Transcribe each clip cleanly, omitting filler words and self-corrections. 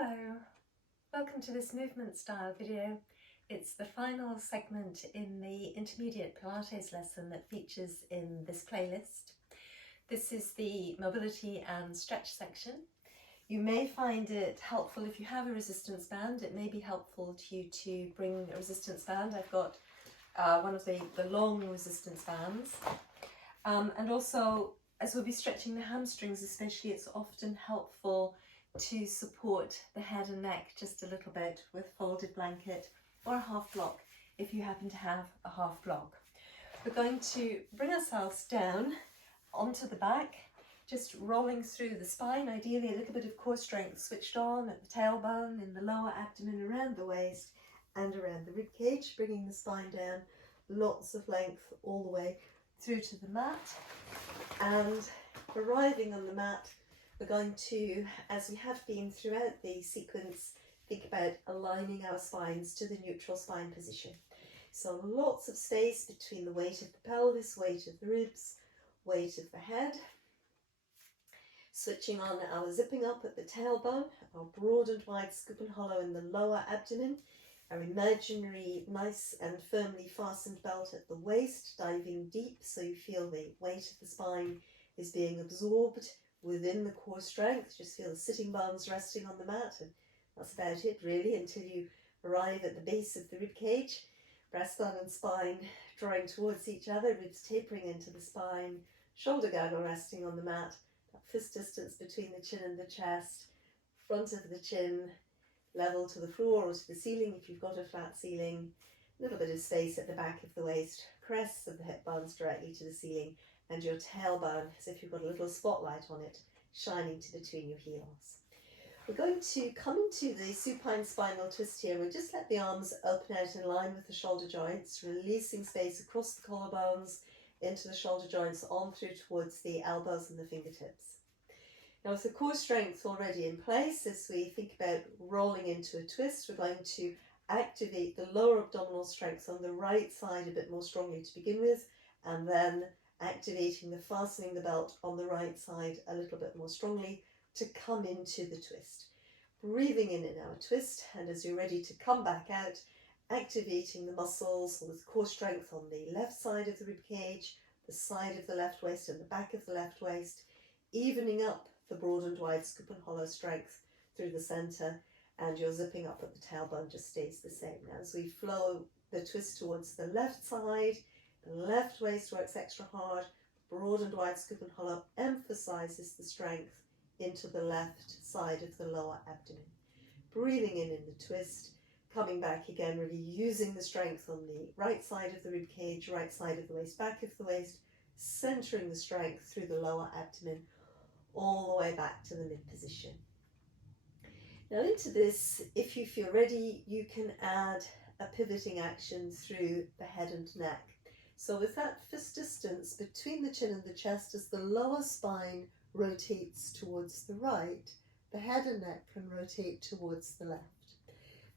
Hello, welcome to this movement style video. It's the final segment in the intermediate Pilates lesson that features in this playlist. This is the mobility and stretch section. You may find it helpful if you have a resistance band. It may be helpful to you to bring a resistance band. I've got one of the long resistance bands. And also, as we'll be stretching the hamstrings especially, it's often helpful to support the head and neck just a little bit with folded blanket or a half block if you happen to have a half block. We're going to bring ourselves down onto the back, just rolling through the spine, ideally a little bit of core strength switched on at the tailbone, in the lower abdomen, around the waist and around the rib cage, bringing the spine down, lots of length all the way through to the mat. And arriving on the mat, we're going to, as we have been throughout the sequence, think about aligning our spines to the neutral spine position. So lots of space between the weight of the pelvis, weight of the ribs, weight of the head. Switching on our zipping up at the tailbone, our broad and wide scoop and hollow in the lower abdomen, our imaginary nice and firmly fastened belt at the waist, diving deep so you feel the weight of the spine is being absorbed within the core strength. Just feel the sitting bones resting on the mat, and that's about it really until you arrive at the base of the rib cage. Breastbone and spine drawing towards each other, ribs tapering into the spine, shoulder girdle resting on the mat, that fist distance between the chin and the chest, front of the chin level to the floor or to the ceiling if you've got a flat ceiling, a little bit of space at the back of the waist, crests of the hip bones directly to the ceiling, and your tailbone as if you've got a little spotlight on it shining to between your heels. We're going to come into the supine spinal twist here. We'll just let the arms open out in line with the shoulder joints, releasing space across the collarbones into the shoulder joints on through towards the elbows and the fingertips. Now, with the core strength already in place, as we think about rolling into a twist, we're going to activate the lower abdominal strength on the right side a bit more strongly to begin with, and then activating the fastening the belt on the right side a little bit more strongly to come into the twist. Breathing in our twist, and as you're ready to come back out, activating the muscles with core strength on the left side of the rib cage, the side of the left waist and the back of the left waist, evening up the broad and wide scoop and hollow strength through the center, and your zipping up at the tailbone just stays the same. Now as we flow the twist towards the left side, the left waist works extra hard, broad and wide scoop and hollow emphasizes the strength into the left side of the lower abdomen. Breathing in the twist, coming back again, really using the strength on the right side of the rib cage, right side of the waist, back of the waist, centering the strength through the lower abdomen, all the way back to the mid position. Now into this, if you feel ready, you can add a pivoting action through the head and neck. So with that fist distance between the chin and the chest, as the lower spine rotates towards the right, the head and neck can rotate towards the left.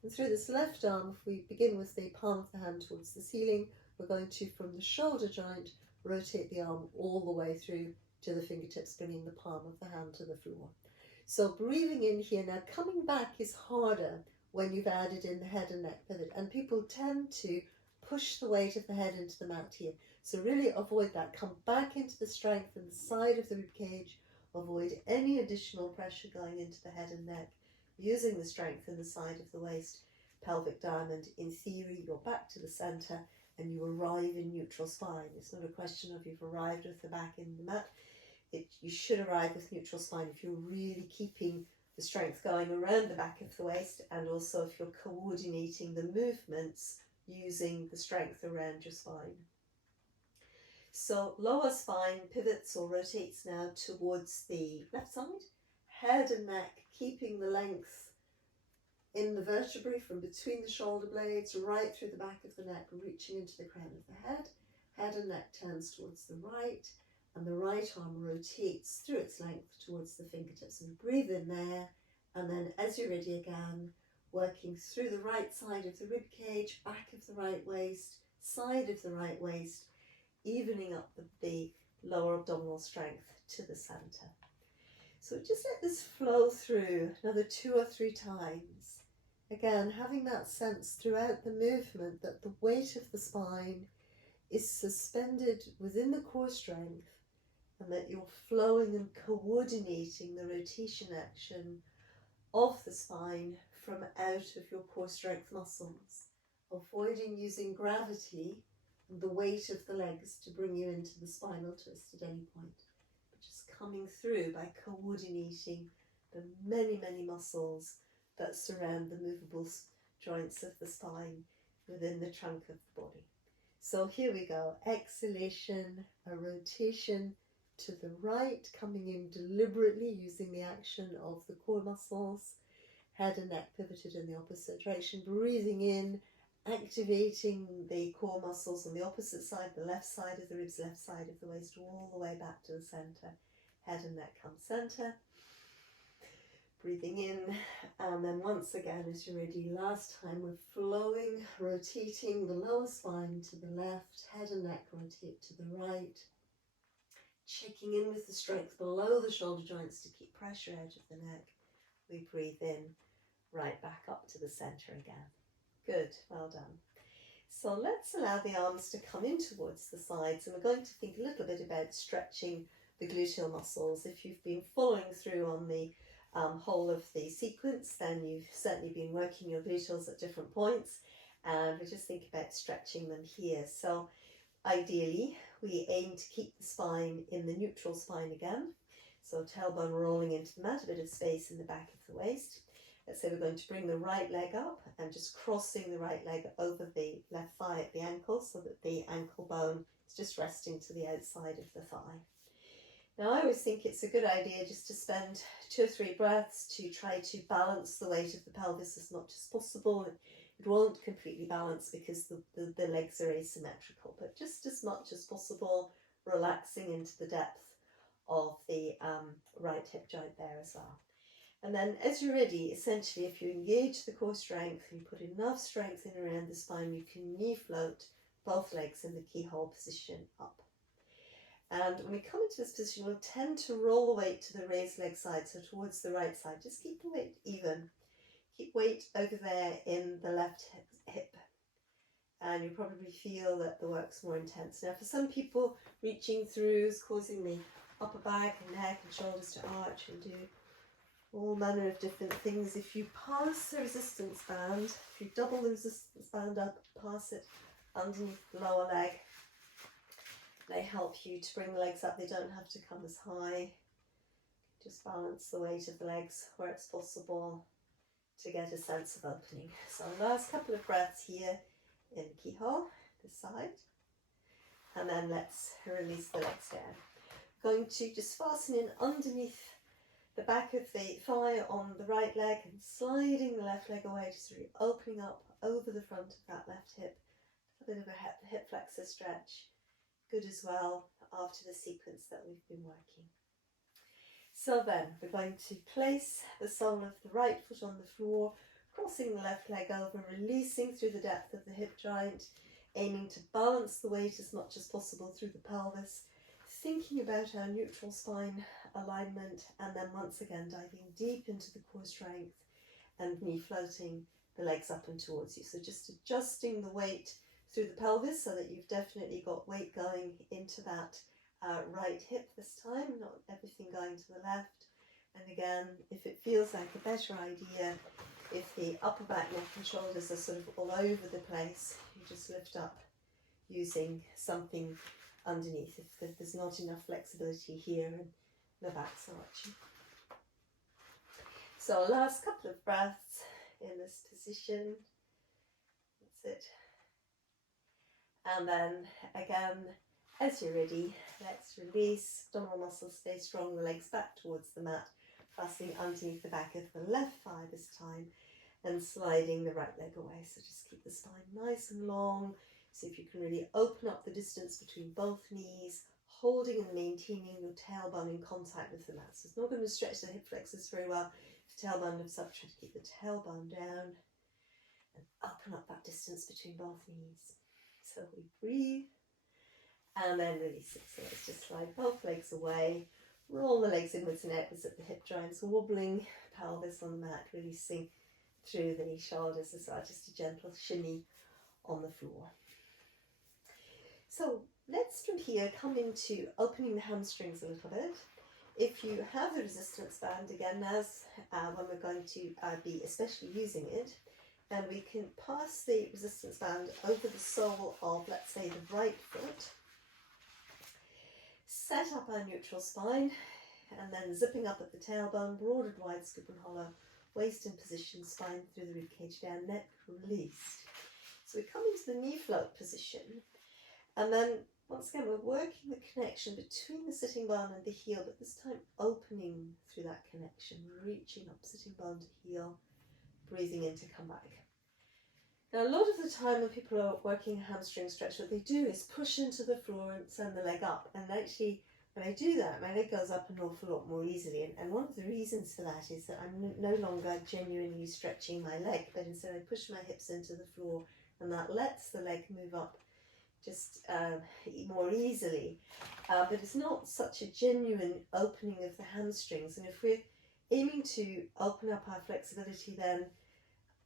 And through this left arm, if we begin with the palm of the hand towards the ceiling, we're going to, from the shoulder joint, rotate the arm all the way through to the fingertips, bringing the palm of the hand to the floor. So breathing in here. Now coming back is harder when you've added in the head and neck pivot, and people tend to push the weight of the head into the mat here. So really avoid that. Come back into the strength in the side of the rib cage. Avoid any additional pressure going into the head and neck, using the strength in the side of the waist, pelvic diamond. In theory, you're back to the center and you arrive in neutral spine. It's not a question of you've arrived with the back in the mat. You should arrive with neutral spine if you're really keeping the strength going around the back of the waist, and also if you're coordinating the movements using the strength around your spine. So lower spine pivots or rotates now towards the left side, head and neck keeping the length in the vertebrae from between the shoulder blades right through the back of the neck, reaching into the crown of the head. Head and neck turns towards the right, and the right arm rotates through its length towards the fingertips. And breathe in there, and then as you're ready again, working through the right side of the rib cage, back of the right waist, side of the right waist, evening up the lower abdominal strength to the center. So just let this flow through another 2 or 3 times. Again, having that sense throughout the movement that the weight of the spine is suspended within the core strength, and that you're flowing and coordinating the rotation action of the spine from out of your core strength muscles, avoiding using gravity and the weight of the legs to bring you into the spinal twist at any point, but just coming through by coordinating the many muscles that surround the movable joints of the spine within the trunk of the body. So here we go, exhalation, a rotation to the right, coming in deliberately using the action of the core muscles, head and neck pivoted in the opposite direction, breathing in, activating the core muscles on the opposite side, the left side of the ribs, left side of the waist, all the way back to the center. Head and neck come center. Breathing in, and then once again, as you're ready, last time we're flowing, rotating the lower spine to the left, head and neck rotate to the right, checking in with the strength below the shoulder joints to keep pressure out of the neck. We breathe in, right back up to the center again. Good, well done. So let's allow the arms to come in towards the sides, and we're going to think a little bit about stretching the gluteal muscles. If you've been following through on the whole of the sequence, then you've certainly been working your gluteals at different points, and we just think about stretching them here. So ideally we aim to keep the spine in the neutral spine again, so tailbone rolling into the mat, a bit of space in the back of the waist. Let's say we're going to bring the right leg up and just crossing the right leg over the left thigh at the ankle, so that the ankle bone is just resting to the outside of the thigh. Now I always think it's a good idea just to spend 2 or 3 breaths to try to balance the weight of the pelvis as much as possible. It won't completely balance because the legs are asymmetrical, but just as much as possible, relaxing into the depth of the right hip joint there as well. And then as you're ready, essentially if you engage the core strength and you put enough strength in around the spine, you can knee float both legs in the keyhole position up. And when we come into this position, we'll tend to roll the weight to the raised leg side, so towards the right side. Just keep the weight even. Keep weight over there in the left hip. And you probably feel that the work's more intense. Now for some people, reaching through is causing the upper back and neck and shoulders to arch and do all manner of different things. If you pass the resistance band, if you double the resistance band up, pass it underneath the lower leg, they help you to bring the legs up. They don't have to come as high. Just balance the weight of the legs where it's possible to get a sense of opening. So last couple of breaths here in keyhole, this side, and then let's release the legs down. Going to just fasten in underneath the back of the thigh on the right leg and sliding the left leg away, just really opening up over the front of that left hip. A bit of a hip flexor stretch. Good as well after the sequence that we've been working. So then we're going to place the sole of the right foot on the floor, crossing the left leg over, releasing through the depth of the hip joint, aiming to balance the weight as much as possible through the pelvis, thinking about our neutral spine alignment, and then once again diving deep into the core strength and knee floating the legs up and towards you. So just adjusting the weight through the pelvis so that you've definitely got weight going into that right hip this time, not everything going to the left. And again, if it feels like a better idea, if the upper back, neck and shoulders are sort of all over the place, you just lift up using something underneath if there's not enough flexibility here and the back's arching. So last couple of breaths in this position. That's it. And then again, as you're ready, let's release, abdominal muscles stay strong, the legs back towards the mat, fastening underneath the back of the left thigh this time, and sliding the right leg away. So just keep the spine nice and long. See if you can really open up the distance between both knees, holding and maintaining your tailbone in contact with the mat. So it's not going to stretch the hip flexors very well. If the tailbone lifts up, try to keep the tailbone down and open up that distance between both knees. So we breathe and then release it. So let's just slide both legs away, Roll the legs inwards and outwards at the hip joints, wobbling pelvis on the mat, releasing through the shoulders as well, just a gentle shimmy on the floor. So let's from here come into opening the hamstrings a little bit. If you have the resistance band, again, as when we're going to be especially using it, and we can pass the resistance band over the sole of, let's say, the right foot, set up our neutral spine, and then zipping up at the tailbone, broad and wide, scoop and hollow, waist in position, spine through the ribcage down, neck released. So we come into the knee float position, and then once again we're working the connection between the sitting bone and the heel, but this time opening through that connection, reaching up sitting bone to heel, breathing in to come back. Now a lot of the time when people are working a hamstring stretch, what they do is push into the floor and send the leg up, and actually when I do that, my leg goes up an awful lot more easily, and one of the reasons for that is that I'm no longer genuinely stretching my leg, but instead I push my hips into the floor, and that lets the leg move up just more easily. But it's not such a genuine opening of the hamstrings, and if we're aiming to open up our flexibility, then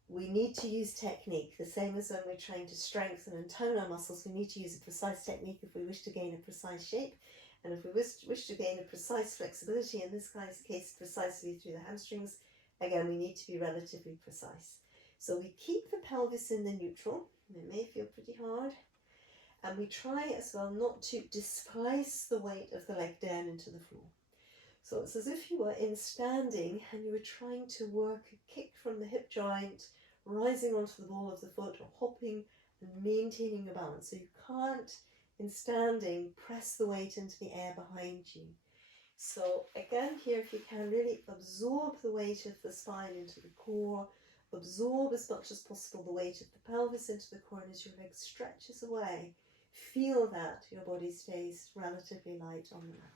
we need to use technique, the same as when we're trying to strengthen and tone our muscles. We need to use a precise technique if we wish to gain a precise shape. And if we wish to gain a precise flexibility, in this case precisely through the hamstrings, again we need to be relatively precise. So we keep the pelvis in the neutral, and it may feel pretty hard, and we try as well not to displace the weight of the leg down into the floor. So it's as if you were in standing and you were trying to work a kick from the hip joint, rising onto the ball of the foot, or hopping and maintaining your balance. So you can't, in standing, press the weight into the air behind you. So again here, if you can, really absorb the weight of the spine into the core, absorb as much as possible the weight of the pelvis into the core, and as your leg stretches away, feel that your body stays relatively light on the mat.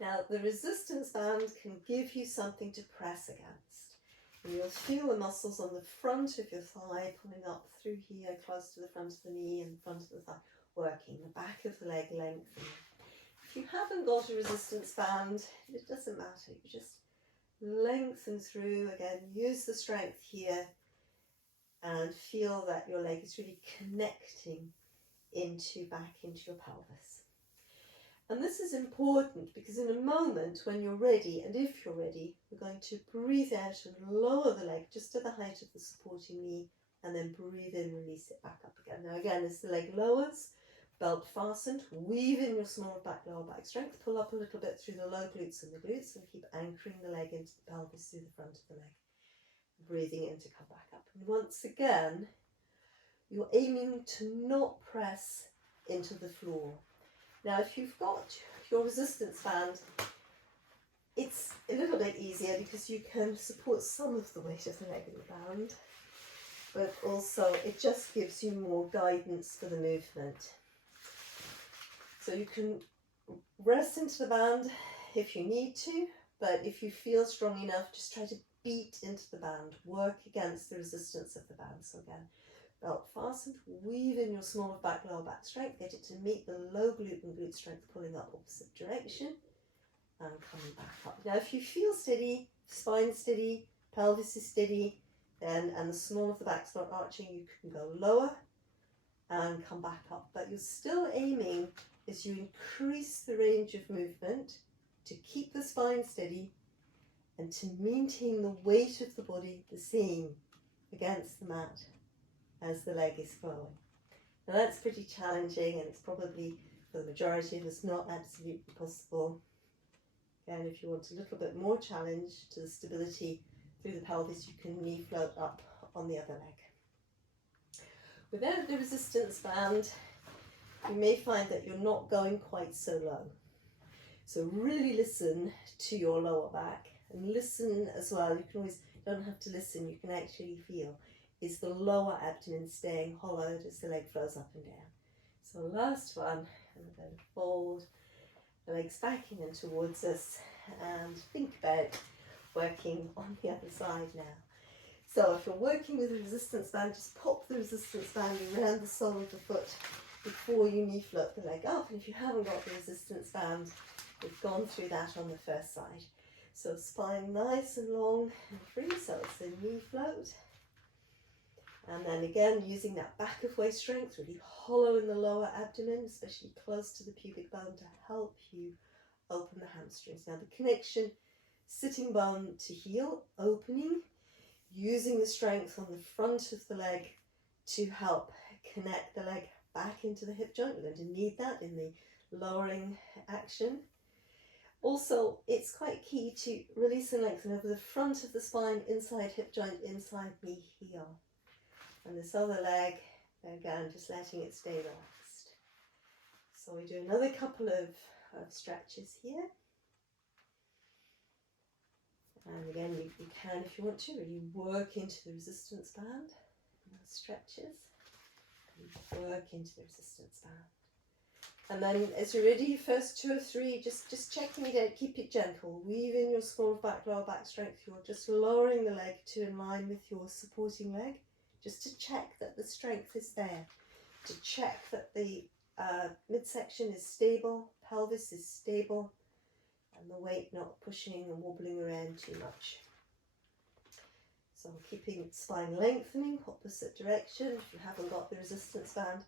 Now the resistance band can give you something to press against. And you'll feel the muscles on the front of your thigh pulling up through here, close to the front of the knee and front of the thigh, working the back of the leg lengthening. If you haven't got a resistance band, it doesn't matter. You just lengthen through, again, use the strength here and feel that your leg is really connecting back into your pelvis. And this is important because in a moment when you're ready, and if you're ready, we're going to breathe out and lower the leg just to the height of the supporting knee, and then breathe in, release it back up again. Now again, as the leg lowers, belt fastened, weave in your small back, lower back strength, pull up a little bit through the low glutes and the glutes, and keep anchoring the leg into the pelvis through the front of the leg. Breathing in to come back up. And once again, you're aiming to not press into the floor. Now if you've got your resistance band, it's a little bit easier because you can support some of the weight of the leg in the band, but also it just gives you more guidance for the movement. So you can rest into the band if you need to, but if you feel strong enough, just try to beat into the band, work against the resistance of the band. So again, belt fastened, weave in your small back, lower back strength, get it to meet the low glute and glute strength, pulling up opposite direction and coming back up. Now if you feel steady, spine steady, pelvis is steady, then, and the small of the back's not arching, you can go lower and come back up. But you're still aiming as you increase the range of movement to keep the spine steady and to maintain the weight of the body the same against the mat as the leg is flowing. Now that's pretty challenging, and it's probably for the majority of us not absolutely possible. Again, if you want a little bit more challenge to the stability through the pelvis, you can knee float up on the other leg. Without the resistance band, you may find that you're not going quite so low. So really listen to your lower back, and listen as well. You can always, don't have to listen, you can actually feel. Is the lower abdomen staying hollowed as the leg flows up and down? So last one, and then fold the legs back in and towards us, and think about working on the other side now. So if you're working with a resistance band, just pop the resistance band around the sole of the foot before you knee float the leg up. And if you haven't got the resistance band, We've gone through that on the first side. So spine nice and long and free, so it's the knee float. And then again, using that back of waist strength, really hollow in the lower abdomen, especially close to the pubic bone, to help you open the hamstrings. Now the connection, sitting bone to heel, opening, using the strength on the front of the leg to help connect the leg back into the hip joint. We're going to need that in the lowering action. Also, it's quite key to release and lengthen over the front of the spine, inside hip joint, inside knee heel. And this other leg, again, just letting it stay relaxed. So we do another couple of stretches here. And again, you can, if you want to, really work into the resistance band in those stretches. And work into the resistance band. And then as you're ready, first 2 or 3, just checking it out, keep it gentle. Weave in your small back, lower back strength. You're just lowering the leg to in line with your supporting leg, just to check that the strength is there, to check that the midsection is stable, pelvis is stable, and the weight not pushing and wobbling around too much. So keeping spine lengthening, opposite direction. If you haven't got the resistance band,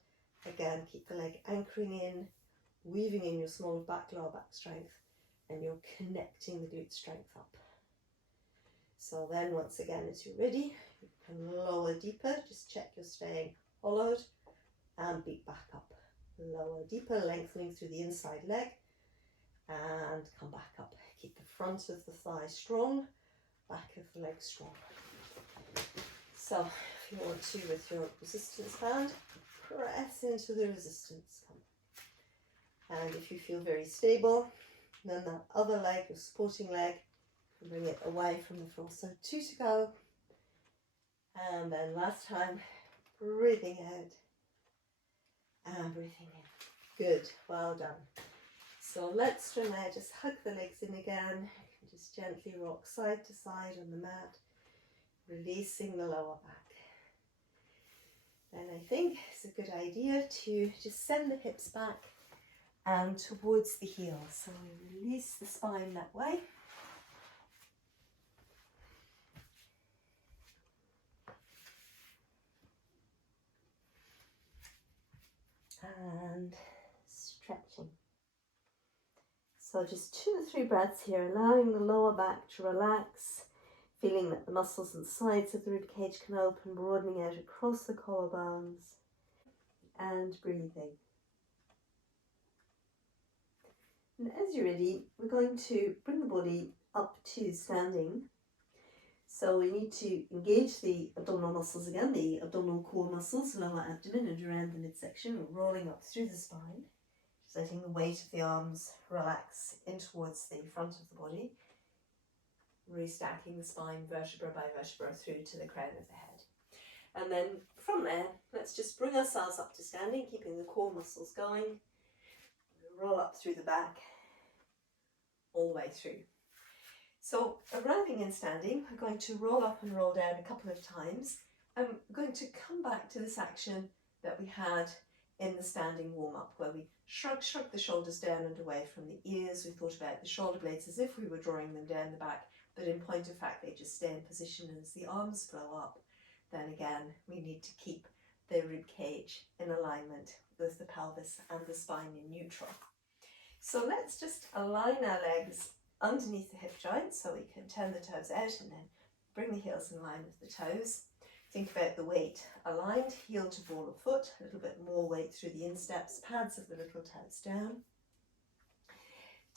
again, keep the leg anchoring in, weaving in your small back, lower back strength, and you're connecting the glute strength up. So then once again, as you're ready, you can lower deeper, just check you're staying hollowed, and beat back up. Lower deeper, lengthening through the inside leg, and come back up. Keep the front of the thigh strong, back of the leg strong. So if you want to, with your resistance band, press into the resistance. And if you feel very stable, then that other leg, your supporting leg, can bring it away from the floor. So 2 to go. And then last time, breathing out and breathing in. Good, well done. So let's from there just hug the legs in again. Just gently rock side to side on the mat, releasing the lower back. Then I think it's a good idea to just send the hips back and towards the heels. So we release the spine that way. And stretching. So just 2 or 3 breaths here, allowing the lower back to relax, feeling that the muscles and sides of the rib cage can open, broadening out across the collarbones, and breathing. And as you're ready, we're going to bring the body up to standing. So we need to engage the abdominal muscles again, the abdominal core muscles, lower abdomen and around the midsection. We're rolling up through the spine, just letting the weight of the arms relax in towards the front of the body, restacking the spine vertebra by vertebra through to the crown of the head. And then from there, let's just bring ourselves up to standing, keeping the core muscles going. Roll up through the back, all the way through. So arriving in standing, we're going to roll up and roll down a couple of times. I'm going to come back to this action that we had in the standing warm-up, where we shrug the shoulders down and away from the ears. We thought about the shoulder blades as if we were drawing them down the back, but in point of fact they just stay in position, and as the arms flow up, then again we need to keep the rib cage in alignment with the pelvis and the spine in neutral. So let's just align our legs underneath the hip joint so we can turn the toes out and then bring the heels in line with the toes. Think about the weight aligned, heel to ball of foot, a little bit more weight through the insteps, pads of the little toes down.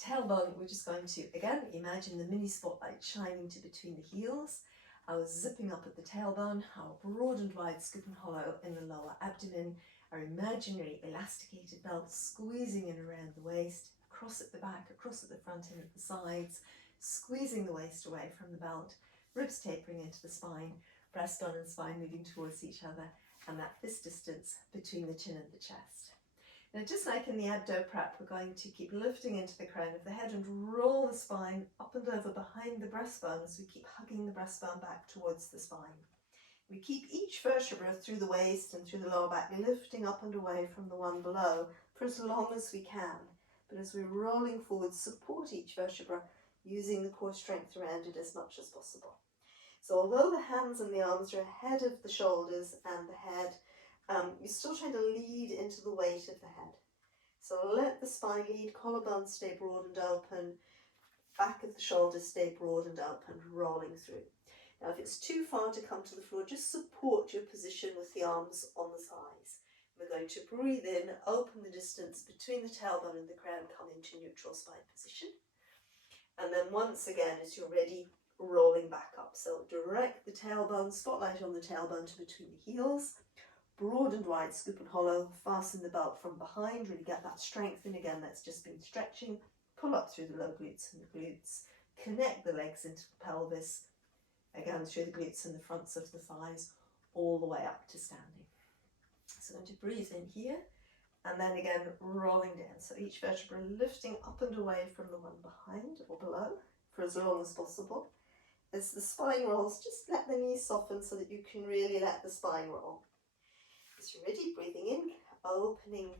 Tailbone, we're just going to, again, imagine the mini spotlight shining to between the heels. Our zipping up at the tailbone, our broad and wide scoop and hollow in the lower abdomen, our imaginary elasticated belt squeezing in around the waist, across at the back, across at the front and at the sides, squeezing the waist away from the belt, ribs tapering into the spine, breastbone and spine moving towards each other, and this distance between the chin and the chest. Now, just like in the abdo prep, we're going to keep lifting into the crown of the head and roll the spine up and over behind the breastbone as we keep hugging the breastbone back towards the spine. We keep each vertebra through the waist and through the lower back, lifting up and away from the one below for as long as we can. But as we're rolling forward, support each vertebra using the core strength around it as much as possible. So although the hands and the arms are ahead of the shoulders and the head, you're still trying to lead into the weight of the head. So let the spine lead, collarbones stay broad and open, back of the shoulders stay broad and open, rolling through. Now if it's too far to come to the floor, just support your position with the arms on the thighs. We're going to breathe in, open the distance between the tailbone and the crown, come into neutral spine position. And then once again, as you're ready, rolling back up. So direct the tailbone, spotlight on the tailbone to between the heels, broad and wide, scoop and hollow, fasten the belt from behind, really get that strength in again, that's just been stretching, pull up through the low glutes and the glutes, connect the legs into the pelvis, again through the glutes and the fronts of the thighs, all the way up to standing. So I'm going to breathe in here, and then again rolling down. So each vertebra lifting up and away from the one behind or below for as long as possible. As the spine rolls, just let the knees soften so that you can really let the spine roll. As you're ready, breathing in, opening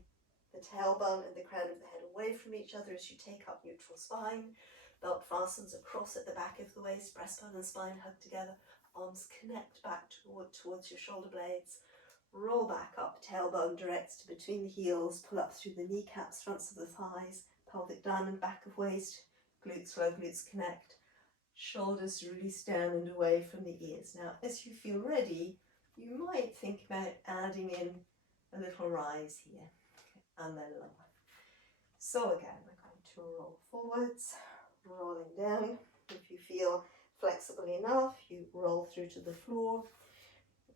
the tailbone and the crown of the head away from each other as you take up neutral spine. Belt fastens across at the back of the waist, breastbone and spine hug together, arms connect back towards your shoulder blades. Roll back up, tailbone directs to between the heels, pull up through the kneecaps, fronts of the thighs, pelvic diamond, back of waist, glutes, low glutes connect, shoulders release down and away from the ears. Now, as you feel ready, you might think about adding in a little rise here and then lower. So again, we're going to roll forwards, rolling down. If you feel flexible enough, you roll through to the floor.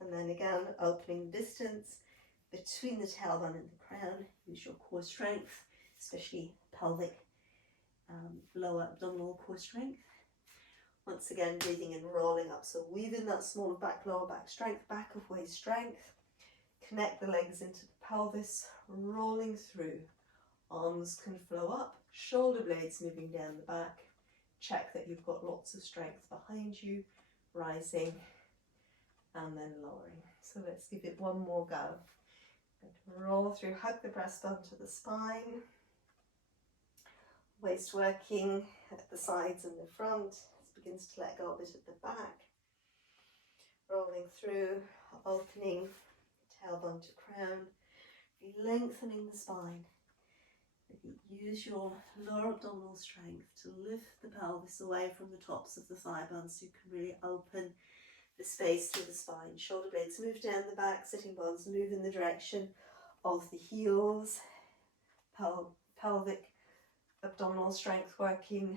And then again, opening the distance between the tailbone and the crown. Use your core strength, especially pelvic, lower abdominal core strength. Once again, breathing in, rolling up. So weave in that smaller back, lower back strength, back of waist strength. Connect the legs into the pelvis, rolling through. Arms can flow up, shoulder blades moving down the back. Check that you've got lots of strength behind you, rising and then lowering. So let's give it one more go. Roll through, hug the breastbone to the spine. Waist working at the sides and the front. It begins to let go a bit at the back. Rolling through, opening tailbone to crown. Lengthening the spine. Use your lower abdominal strength to lift the pelvis away from the tops of the thigh bones so you can really open the space through the spine. Shoulder blades move down the back, sitting bones move in the direction of the heels. Pelvic, abdominal strength working,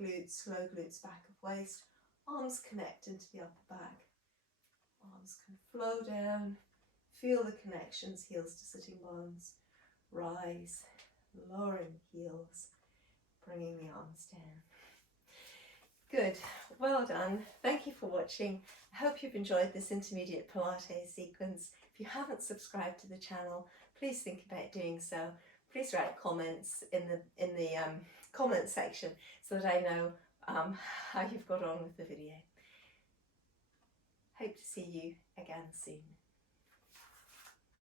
glutes, low glutes, back of waist. Arms connect into the upper back. Arms can flow down. Feel the connections, heels to sitting bones. Rise, lowering heels, bringing the arms down. Good, well done. Thank you for watching. I hope you've enjoyed this intermediate Pilates sequence. If you haven't subscribed to the channel, please think about doing so. Please write comments in the comment section so that I know how you've got on with the video. Hope to see you again soon.